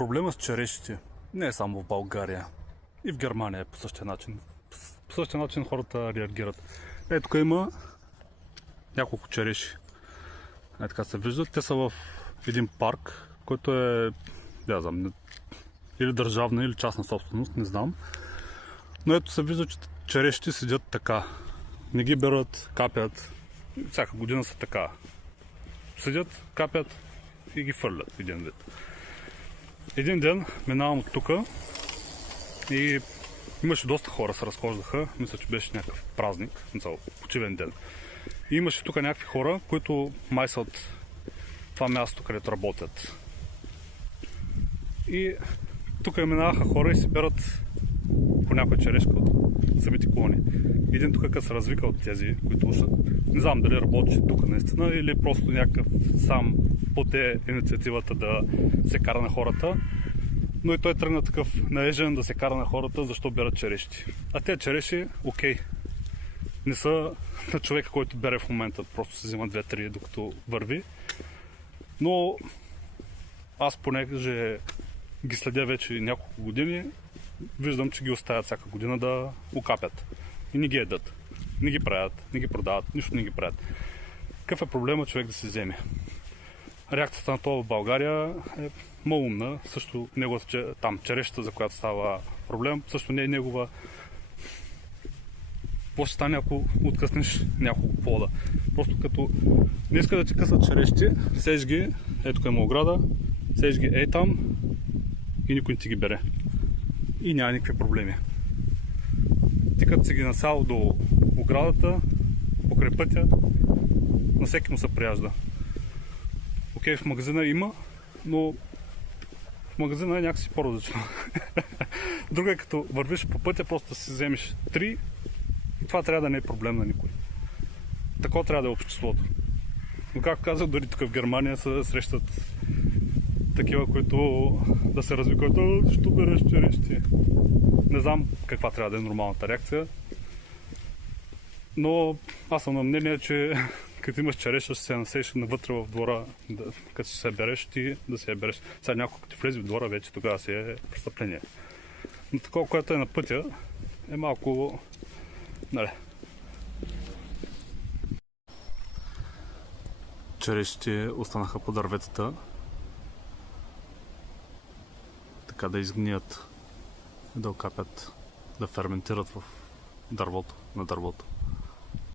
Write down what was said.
Проблема с черешите не е само в България. И в Германия е по същия начин. По същия начин хората реагират. Ето тук има няколко череши. Така се виждат. Те са в един парк, който е, да знам, или държавна, или частна собственост, не знам. Но ето се вижда, че черешите седят така. Не ги берат, капят. Всяка година са така. Седят, капят и ги фърлят един вид. Един ден минавам от тук и имаше доста хора се разхождаха. Мисля, че беше някакъв празник, почивен ден. И имаше тук някакви хора, които май са от това място, където работят. И тук минаваха хора и си берат по някоя черешка от самите клони. Един тук като се развика от тези, които ушат. Не знам дали работи тук наистина или просто някакъв сам поте инициативата да се кара на хората. Но и той тръгна такъв наежен да се кара на хората, защо берат череши. А тези череши, окей, не са на човека, който бере в момента. Просто се взима 2-3 докато върви. Но аз понеже ги следя вече няколко години, виждам, че ги оставят всяка година да окапят. И не ги едат. Не ги правят, не ги продават, нищо не ги правят. Какъв е проблема човек да се вземе? Реакцията на това в България е малумна. Също неговата, там черешата, за която става проблем, също не е негова. Какво ще стане, ако откъснеш няколко плода? Просто като не иска да ти късат черешите, сеж ги, ето тук има ограда, сеж ги ей там и никой не ти ги бере. И няма никакви проблеми. Ти като си ги насял до оградата, покрай пътя, на всеки му се прияжда. Окей, в магазина има, но в магазина е някакси по-различно. Друга е като вървиш по пътя, просто да си вземеш 3 и това трябва да не е проблем на никой. Такова трябва да е обществото. Но както казах, дори тук в Германия се срещат такива, които да се развикват, защо береш череши? Не знам каква трябва да е нормалната реакция, но аз съм на мнение, че като имаш череша, ще се насееш навътре в двора, като си се береш, ти да се я береш. Сега някой като влезе в двора, вече тогава си е престъпление. Но такова, което е на пътя, е малко... Нали. Черешите останаха по дърветата, така да изгният, да окапят, да ферментират в дървото, на дървото.